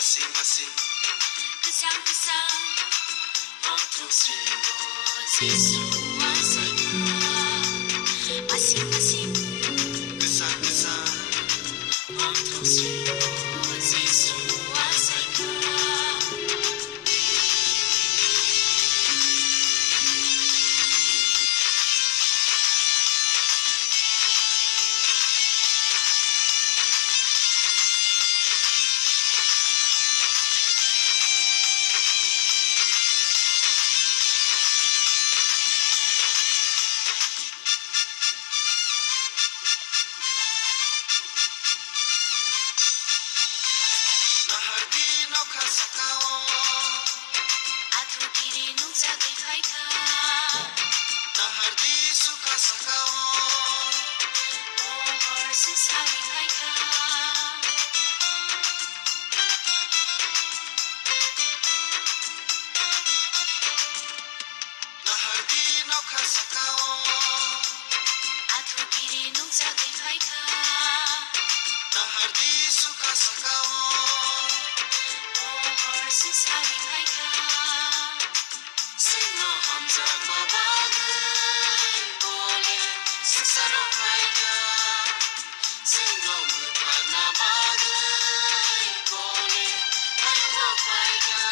masing-masing Kesang-kesang untuk seribu Yesus kuasaikan masing-masing kesang-kesang untuk seribu Yesus kuasaikan. Nahardi nokha sakao Aku kiri nung jagai kaika Nahardi sukha sakao Pohor sesari kaika Nahardi nokha sakao Aku kiri nung jagai kaika Nahardi sukha sakao Pohor sesari kaika Sino hamza mabagai Bole sesaro kaika Sino mutana bagai Bole ayuno kaika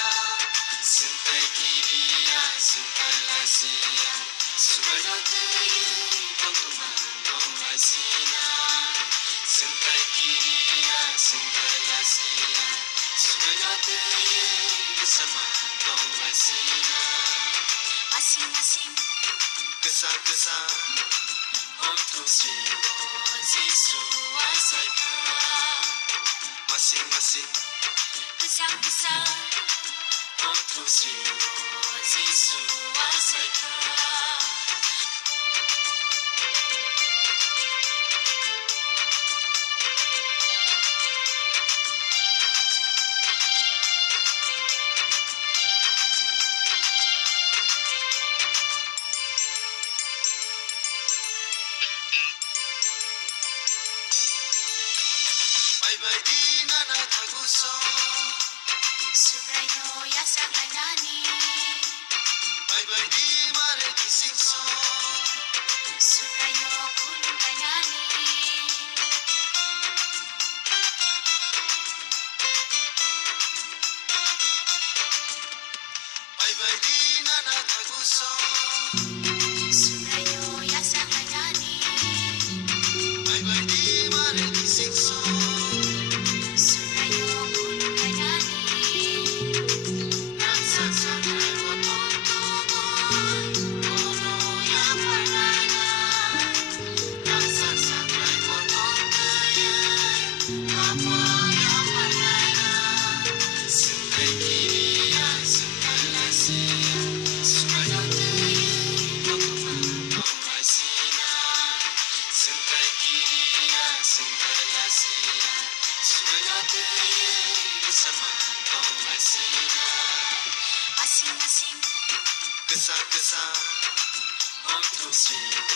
Sintai kiriya sintai lasia Sumero tuyu Pagkuman dong lasina Sintai kiriya sintai lasia Sumero tuyu Bersama dong lasina masing-masing Kesang-kesang Untuk seribu Yesus kuasaikan masing-masing kesang-kesang Untuk seribu Yesus kuasaikan. Bye-bye di nana taguso Subraino yasak lainani Bye-bye di mare kisingso Subraino kulung lainani Bye-bye di nana taguso Subraino yasak lainani Bye-bye di mare kisingso Subraino kulung lainani Nagsasakay mo tungtungan Puno yung pangalan Nagsasakay mo tungtungan Kapwa yung pangalan Sintay kiriya, sintay lasiya Sumayo tuyo, pagkumantong lasina Sintay kiriya, sintay lasiya Sumayo tuyo, bersama lasina masing-masing Kesang-kesang Untuk seribu